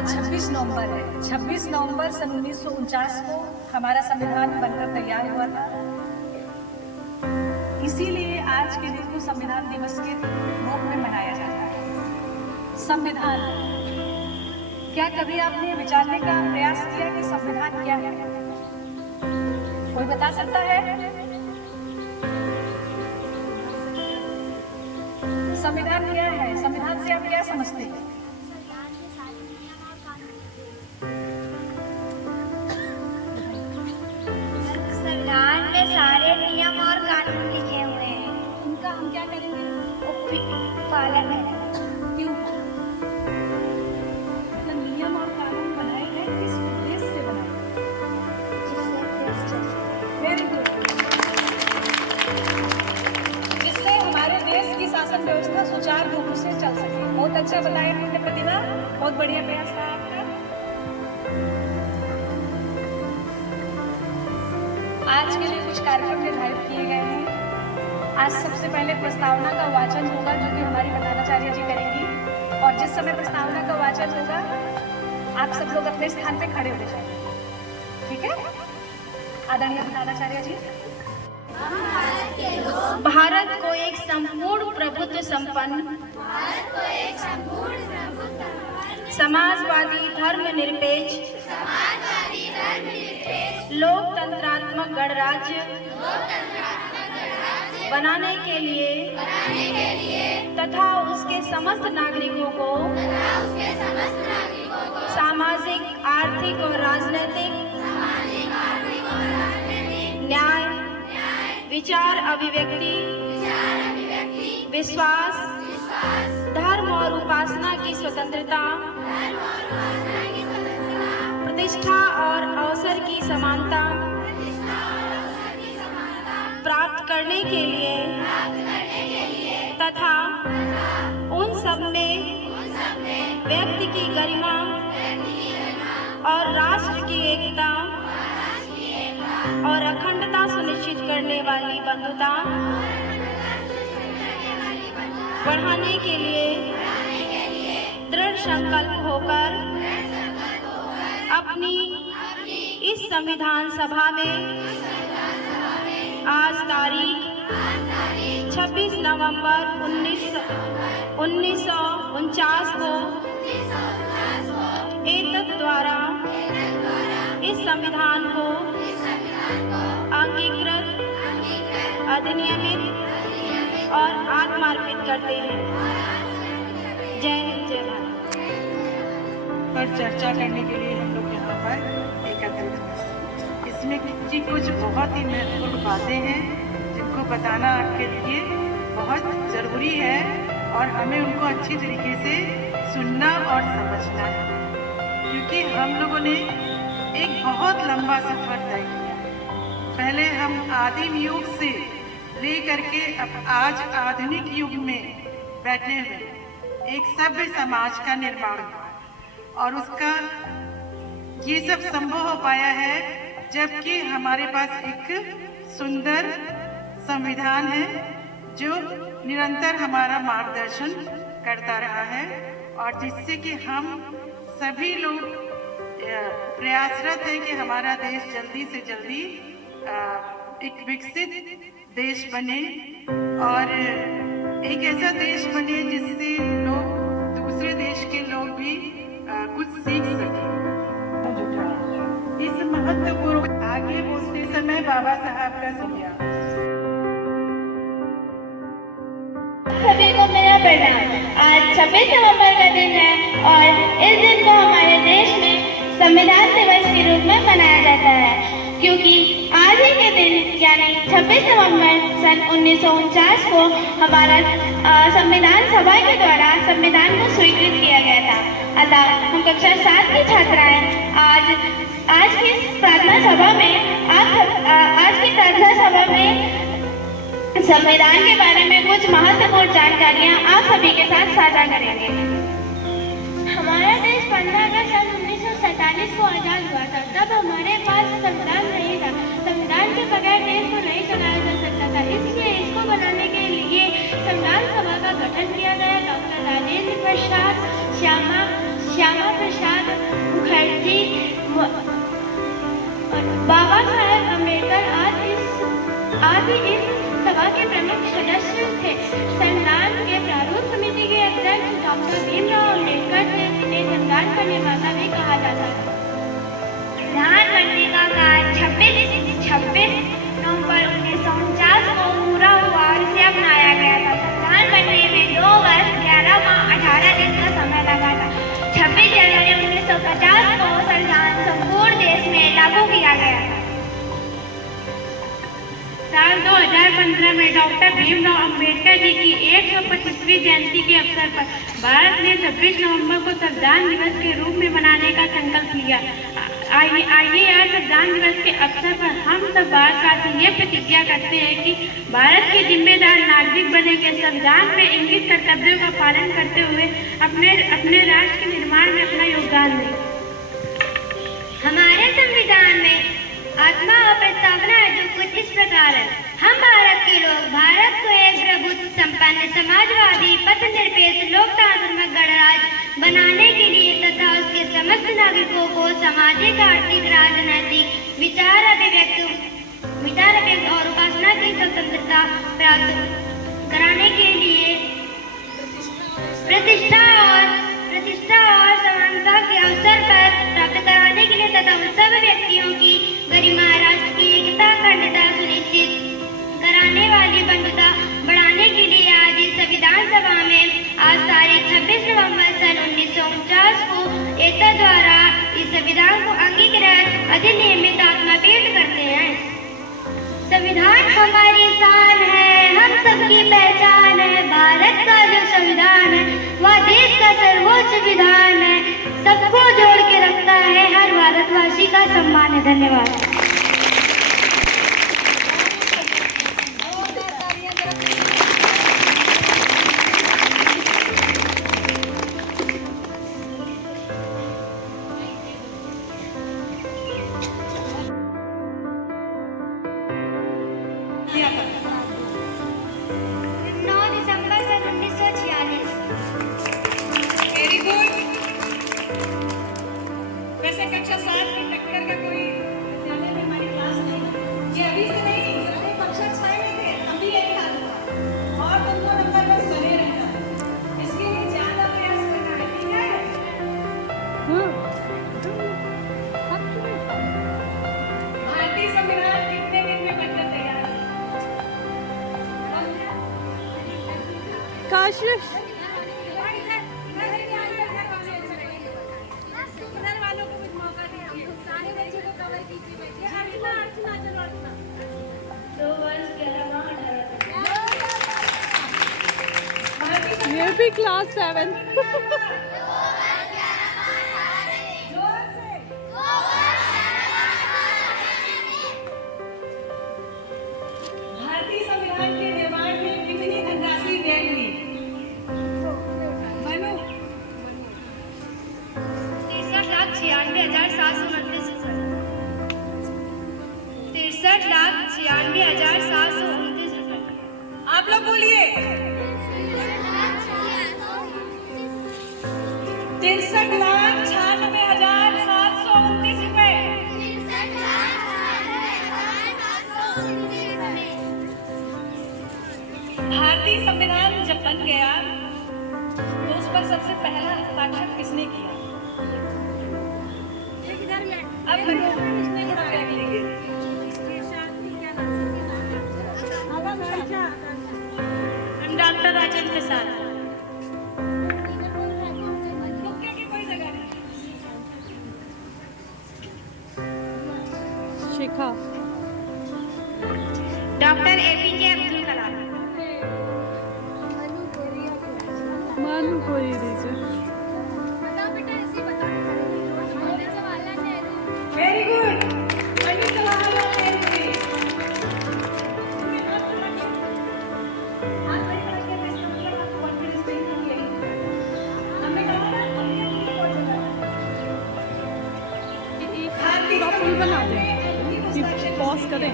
आज 26 नवंबर है। 26 नवंबर सन 1949 को हमारा संविधान बनकर तैयार हुआ था। इसीलिए आज के दिन को संविधान दिवस के रूप में मनाया जाता है। संविधान, क्या कभी आपने विचारने का प्रयास किया कि संविधान क्या है? कोई बता सकता है? संविधान क्या है? संविधान से आप क्या समझते हैं? संविधान में सारे नियम और कानून लिखे हुए हैं, उनका हम क्या करेंगे? पालन करें। क्यों? मतलब नियम और कानून बनाए गए किस उद्देश्य से बनाए? Very good. जिससे हमारे देश की शासन व्यवस्था सुचारू रूप से चल सके। बहुत अच्छा बताया आपने प्रतिभा, बहुत बढ़िया प्रयास था आपका। आज के लिए कुछ कार्यक्रम निर्धारित किए गए हैं। आज सबसे पहले प्रस्तावना का वाचन होगा, जो कि हमारी प्रधानाचार्य जी करेंगी। और जिस समय प्रस्तावना का वाचन होगा, आप सब लोग अपने स्थान पे खड़े हो जाएंगे, ठीक है? आदरणीय प्रधानाचार्य जी। भारत को एक संपूर्ण प्रभुत्व संपन्न, समाजवादी धर्मनिरपेक्ष, लोकतंत्रात्मक गणराज्य बनाने के लिए तथा उसके समस्त नागरिकों को सामाजिक, आर्थिक और राजनीतिक न्याय, विचार अभिव्यक्ति, विश्वास, धर्म और उपासना की स्वतंत्रता, प्रतिष्ठा और अवसर की समानता प्राप्त करने के लिए तथा उन सब में व्यक्ति की गरिमा और राष्ट्र की एकता और अखंडता सुनिश्चित करने वाली बंधुता बढ़ाने के लिए दृढ़ संकल्प होकर अपनी इस संविधान सभा में आज तारीख 26 नवंबर 1949 को एतद द्वारा इस संविधान को अंगीकृत, अधिनियमित और आत्मार्पित करते हैं। जय हिंद, जय भारत। पर चर्चा करने के लिए हम लोग यहाँ पर एकत्रित हुए। इसमें कुछ बहुत ही महत्वपूर्ण बातें हैं जिनको बताना आपके लिए बहुत ज़रूरी है और हमें उनको अच्छी तरीके से सुनना और समझना है, क्योंकि हम लोगों ने एक बहुत लंबा सफ़र तय किया। पहले हम आदिम युग से ले करके अब आज आधुनिक युग में बैठे हुए एक सभ्य समाज का निर्माण हुआ और उसका ये सब संभव हो पाया है जबकि हमारे पास एक सुंदर संविधान है जो निरंतर हमारा मार्गदर्शन करता रहा है और जिससे कि हम सभी लोग प्रयासरत हैं कि हमारा देश जल्दी से जल्दी एक विकसित देश बने और एक ऐसा देश बने जिससे लोग, दूसरे देश के लोग भी कुछ सीख सकें। इस महत्वपूर्ण आगे बोलते समय बाबा साहब का सुनिया। सभी को मेरा प्रणाम। आज 26 नवंबर का दिन है और इस दिन को हमारे देश में संविधान दिवस के रूप में मनाया जाता है, क्योंकि आज ही के दिन यानी 26 नवंबर सन 1949 को हमारा संविधान सभा के द्वारा संविधान को स्वीकृत किया गया था। अतः हम कक्षा 7 की छात्राएं आज की प्रार्थना सभा में संविधान के बारे में कुछ महत्वपूर्ण जानकारियां आप सभी के साथ साझा करेंगे। हमारा देश 15 अगस्त सन 1947 को आजाद हुआ था। तब हमारे पास संविधान नहीं था। संविधान के बगैर देश को नहीं चलाया जा सकता था, इसलिए इसको बनाने के लिए संविधान सभा का गठन किया गया। डॉक्टर राजेंद्र प्रसाद, श्यामा श्यामा प्रसाद मुखर्जी, बाबा साहेब अम्बेडकर आदि इस सभा के प्रमुख सदस्य थे। संविधान के प्रारूप समिति के अध्यक्ष डॉक्टर भीमराव अम्बेडकर से जिन्हें संविधान का निर्माता भी कहा जाता है। संविधान बनने का कार्य 26 नवंबर 1949 को पूरा हुआ और इसे अपनाया गया था। संविधान बनने में 2 वर्ष 11 माह 18 दिन का समय लगा था। 26 जनवरी 1950 को संविधान संपूर्ण देश में लागू किया गया था। साल 2015 में डॉक्टर भीमराव अम्बेडकर जी की 125वीं जयंती के अवसर पर भारत ने 26 नवंबर को संविधान दिवस के रूप में मनाने का संकल्प लिया। आइए आज संविधान दिवस के अवसर पर हम सब भारतवासी ये प्रतिज्ञा करते हैं कि भारत के जिम्मेदार नागरिक बनेंगे, संविधान में इंगित कर्तव्यों का पालन करते हुए अपने राष्ट्र के निर्माण में अपना योगदान दें। हमारे संविधान में आत्मा और प्रस्तावना जो कुछ इस प्रकार है। हम भारत के लोग भारत को एक प्रभुत्व संपन्न समाजवादी पथनिरपेक्ष लोकतांत्रिक गणराज्य बनाने के लिए तथा उसके समस्त नागरिकों को सामाजिक आर्थिक राजनैतिक विचार अभिव्यक्त और उपासना की स्वतंत्रता प्राप्त कराने के लिए प्रतिष्ठा और समानता के अवसर पर प्राप्त कराने के लिए तथा उन सब व्यक्तियों की गरिमा, राष्ट्र की एकता, अखंडता सुनिश्चित कराने वाली बंधुता बढ़ाने के लिए आज इस संविधान सभा में आज तारीख 26 नवंबर सन 1949 को एकता द्वारा इस संविधान को अंगीकृत अधिनियमित आत्मपेट करते हैं। संविधान हमारी शान है, हम सबकी पहचान है। भारत का जो संविधान है वह देश का सर्वोच्च विधान है, सबको जोड़ के रखता है, हर भारतवासी का सम्मान है। धन्यवाद। वैसे कक्षा 7 में टक्कर का कोई विद्यालय में हमारी क्लास नहीं है। ये अभी से नहीं, अरे कक्षा 6 में थे अभी एक हाल हुआ और तुमको नंबर बस बने रहना है। इसके लिए ज्यादा प्रयास करना है, ठीक है? भारतीय संविधान कितने दिन में बनकर तैयार है? काशिश ये भी क्लास 7 भारतीय संविधान के निर्माण में कितनी धनराशि व्यय हुई? 63,96,729 रुपए। आप लोग बोलिए। 63,96,729 रुपए। भारतीय संविधान जब बन गया तो उस पर सबसे पहला हस्ताक्षर किसने किया? अब doctor Rajendra Prasad. Shikha, doctor APJ Abdul Kalam. Manu कोई दीजिए। Very good. पंडित जवाहरलाल नेहरू जी। हाथ बड़े बड़े के इसका मतलब आपको कॉन्फिडेंस नहीं है। हमने कहा ना पूरा फुल बना दें, पॉज करें,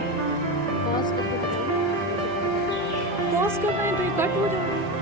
पॉज करके पॉज कर रहे हैं तो ये कट हो जाएगा।